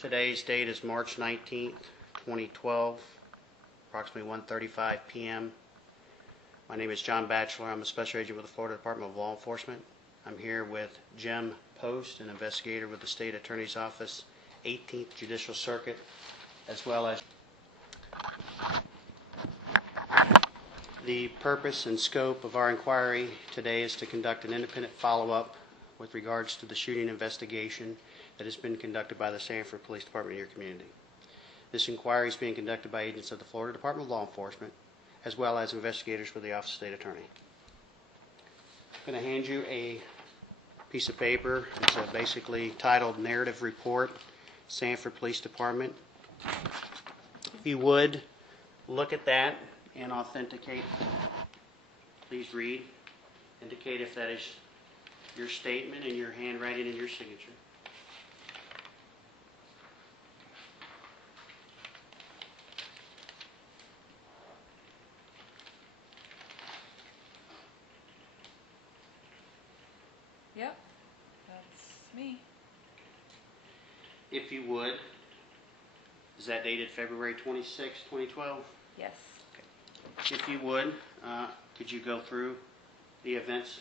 Today's date is March 19th, 2012, approximately 1:35 p.m. My name is John Batchelor. I'm a special agent with the Florida Department of Law Enforcement. I'm here with Jim Post, an investigator with the State Attorney's Office, 18th Judicial Circuit, as well as the purpose and scope of our inquiry today is to conduct an independent follow-up with regards to the shooting investigation that has been conducted by the Sanford Police Department in your community. This inquiry is being conducted by agents of the Florida Department of Law Enforcement, as well as investigators with the Office of State Attorney. I'm going to hand you a piece of paper. It's basically titled Narrative Report, Sanford Police Department. If you would, look at that and authenticate. Please read. Indicate if that is your statement and your handwriting and your signature. Yep, that's me. If you would, is that dated February 26, 2012? Yes. Okay. If you would, could you go through the events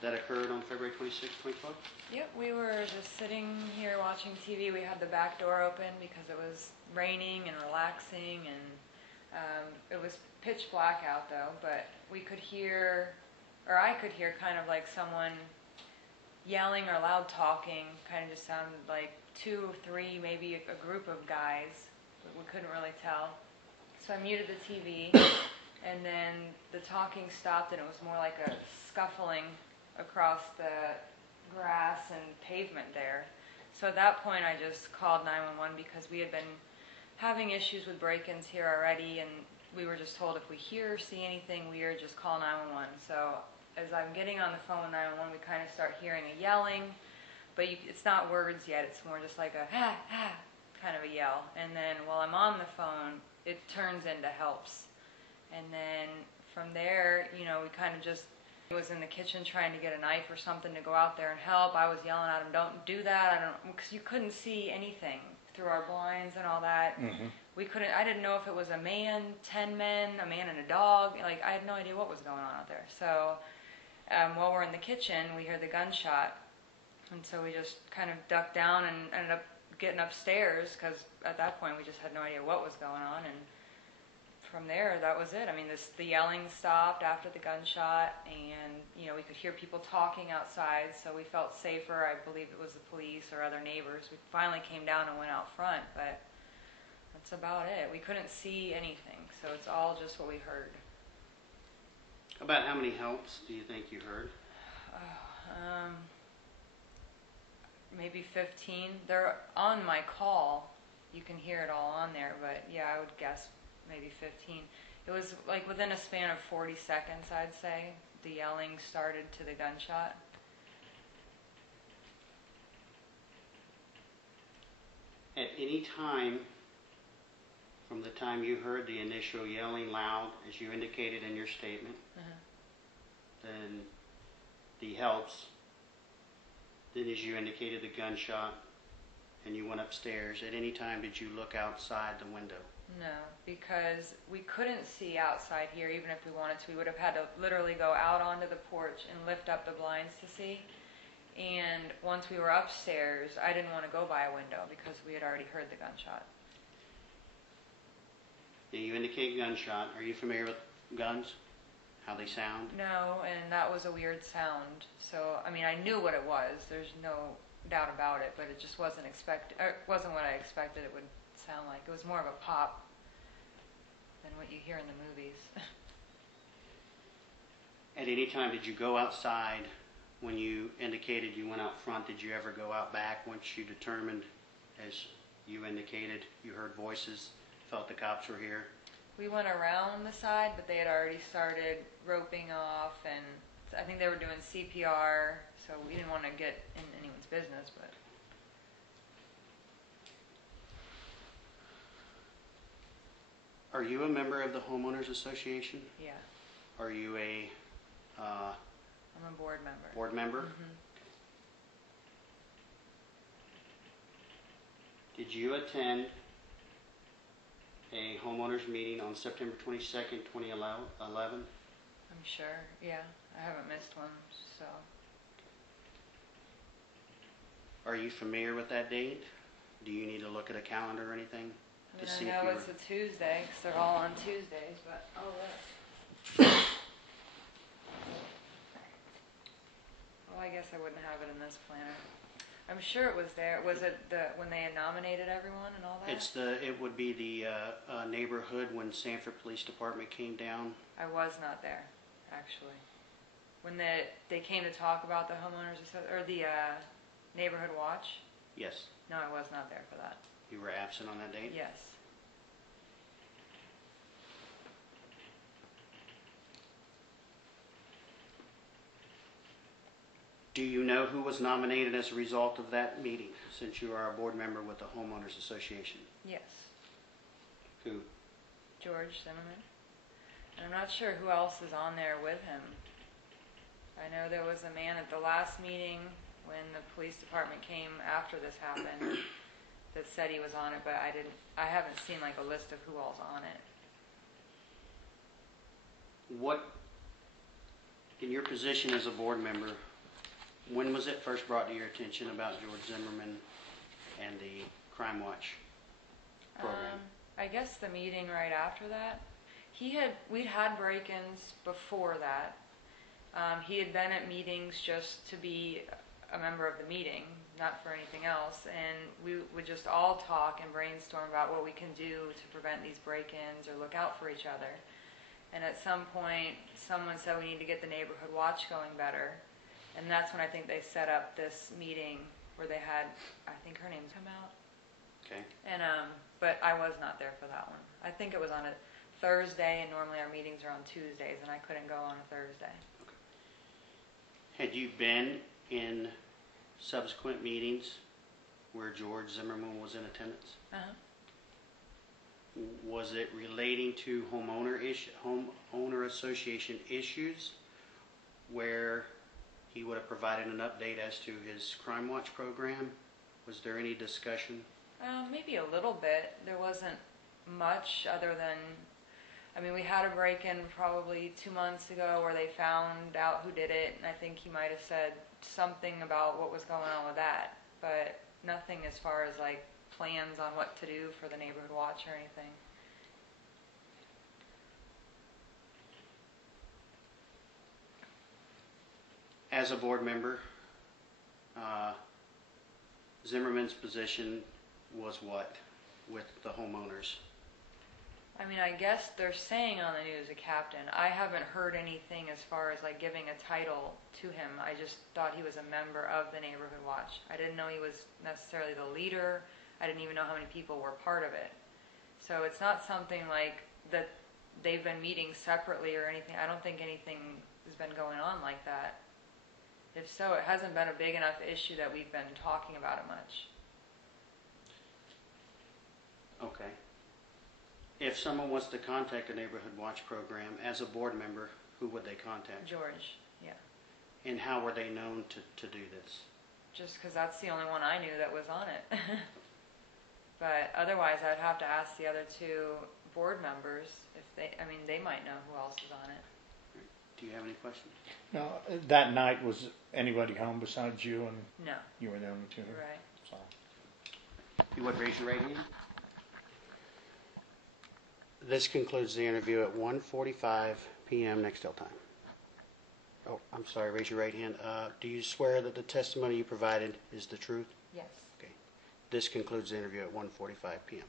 that occurred on February 26, 2012? Yep, we were just sitting here watching TV. We had the back door open because it was raining and relaxing, and it was pitch black out though, but we could hear, or I could hear kind of like someone yelling or loud talking. Kind of just sounded like 2 or 3, maybe a group of guys, but we couldn't really tell. So I muted the TV, and then the talking stopped, and it was more like a scuffling across the grass and pavement there. So at that point I just called 911 because we had been having issues with break-ins here already, and we were just told if we hear or see anything weird, just call 911. So as I'm getting on the phone with 911, we kind of start hearing a yelling, but it's not words yet, it's more just like a ha, ha, kind of a yell. And then while I'm on the phone, it turns into helps. And then from there, we kind of just was in the kitchen trying to get a knife or something to go out there and help. I was yelling at him, don't do that, because you couldn't see anything through our blinds and all that. Mm-hmm. I didn't know if it was a man, 10 men, a man and a dog. Like, I had no idea what was going on out there. So while we're in the kitchen, we hear the gunshot. And so we just kind of ducked down and ended up getting upstairs, because at that point we just had no idea what was going on. And from there, that was it. I mean, the yelling stopped after the gunshot, and we could hear people talking outside, so we felt safer. I believe it was the police or other neighbors. We finally came down and went out front, but that's about it. We couldn't see anything, so it's all just what we heard. About how many helps do you think you heard? Maybe 15. They're on my call. You can hear it all on there, but yeah, I would guess maybe 15. It was like within a span of 40 seconds, I'd say, the yelling started to the gunshot. At any time from the time you heard the initial yelling loud, as you indicated in your statement, then the helps, then as you indicated the gunshot, and you went upstairs, at any time did you look outside the window? No, because we couldn't see outside here even if we wanted to. We would have had to literally go out onto the porch and lift up the blinds to see. And once we were upstairs, I didn't want to go by a window because we had already heard the gunshot. Yeah, you indicate gunshot. Are you familiar with guns? How they sound? No, and that was a weird sound. So, I mean, I knew what it was. There's no doubt about it, but it just wasn't what I expected it would sound like. It was more of a pop than what you hear in the movies. At any time did you go outside when you indicated you went out front? Did you ever go out back once you determined, as you indicated, you heard voices, felt the cops were here? We went around the side, but they had already started roping off, and I think they were doing CPR, so we didn't want to get in anyone's business, but... Are you a member of the Homeowners Association? Yeah. Are you a... I'm a board member. Board member? Mm-hmm. Did you attend a homeowners meeting on September 22nd, 2011? I'm sure, yeah. I haven't missed one, so. Are you familiar with that date? Do you need to look at a calendar or anything I to mean, see I if know you it's were... a Tuesday, because they're all on Tuesdays, but I'll look. Well, I guess I wouldn't have it in this planner. I'm sure it was there. Was it when they had nominated everyone and all that? It would be the neighborhood when Sanford Police Department came down. I was not there, actually. When they came to talk about the homeowners or the neighborhood watch. Yes. No, I was not there for that. You were absent on that date? Yes. Do you know who was nominated as a result of that meeting, since you are a board member with the Homeowners Association? Yes. Who? George Zimmerman. And I'm not sure who else is on there with him. I know there was a man at the last meeting when the police department came after this happened that said he was on it, but I haven't seen like a list of who all's on it. What, in your position as a board member, when was it first brought to your attention about George Zimmerman and the Crime Watch program? I guess the meeting right after that. We'd had break-ins before that. He had been at meetings just to be a member of the meeting, not for anything else, and we would just all talk and brainstorm about what we can do to prevent these break-ins or look out for each other. And at some point, someone said we need to get the neighborhood watch going better, and that's when I think they set up this meeting where they had, I think her name's come out. Okay. And but I was not there for that one. I think it was on a Thursday, and normally our meetings are on Tuesdays, and I couldn't go on a Thursday. Had you been in subsequent meetings where George Zimmerman was in attendance? Uh-huh. Was it relating to homeowner association issues where he would have provided an update as to his Crime Watch program? Was there any discussion? Maybe a little bit. There wasn't much other than, I mean, we had a break-in probably 2 months ago where they found out who did it, and I think he might have said something about what was going on with that, but nothing as far as like plans on what to do for the neighborhood watch or anything. As a board member, Zimmerman's position was what with the homeowners? I mean, I guess they're saying on the news a captain. I haven't heard anything as far as like giving a title to him. I just thought he was a member of the neighborhood watch. I didn't know he was necessarily the leader. I didn't even know how many people were part of it. So it's not something like that they've been meeting separately or anything. I don't think anything has been going on like that. If so, it hasn't been a big enough issue that we've been talking about it much. Okay. If someone wants to contact a neighborhood watch program as a board member, who would they contact? George, yeah. And how were they known to do this? Just because that's the only one I knew that was on it. But otherwise, I'd have to ask the other two board members if they might know who else is on it. Do you have any questions? No, that night, was anybody home besides you, and No. you were the only two? Right. So. You would raise your right hand? This concludes the interview at 1:45 p.m. Nextel time. Oh, I'm sorry, raise your right hand. Do you swear that the testimony you provided is the truth? Yes. Okay. This concludes the interview at 1:45 p.m.